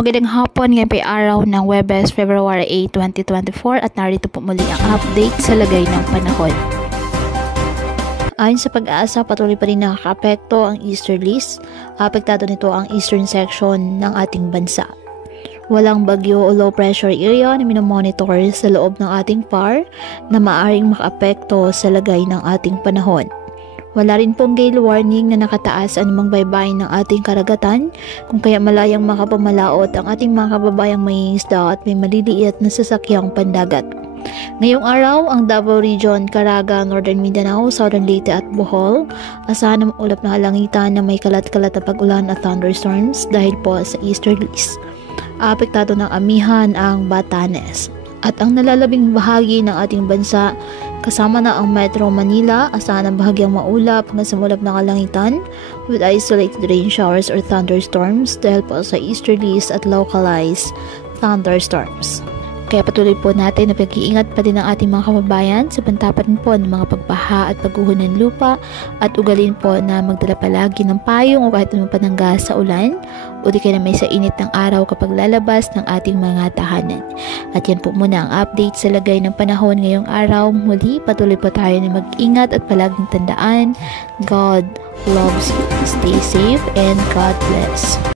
Magandang hapon, ngayon po ay araw ng Webes, February 8, 2024 at narito po muli ang update sa lagay ng panahon. Ayon sa Pag-asa, patuloy pa rin nakakaapekto ang easterlies. Apektado nito ang eastern section ng ating bansa. Walang bagyo o low pressure area na minomonitor sa loob ng ating PAR na maaaring makaapekto sa lagay ng ating panahon. Wala rin pong gale warning na nakataas anumang baybayin ng ating karagatan, kung kaya malayang makapamalaot ang ating mga kababayang may isda at may maliliit na sasakyang pandagat. Ngayong araw, ang Davao Region, Caraga, Northern Mindanao, Southern Leyte at Bohol, asahan ng ulap na halangitan na may kalat-kalat na pag-ulan at thunderstorms dahil po sa easterlies. Apektado ng amihan ang Batanes. At ang nalalabing bahagi ng ating bansa, kasama na ang Metro Manila, asahan ang bahagyang maulap hanggang sa mulap na kalangitan with isolated rain showers or thunderstorms dahil po sa easterlies at localized thunderstorms. Kaya patuloy po natin na pag-iingat pa din ang ating mga kababayan sa pantapan po ng mga pagbaha at pagguho ng lupa at ugalin po na magdala palagi ng payong o kahit anong panangga sa ulan o di kaya na may sa init ng araw kapag lalabas ng ating mga tahanan. At yan po muna ang update sa lagay ng panahon ngayong araw. Muli, patuloy po tayo na mag-ingat at palaging tandaan, God loves you. Stay safe and God bless.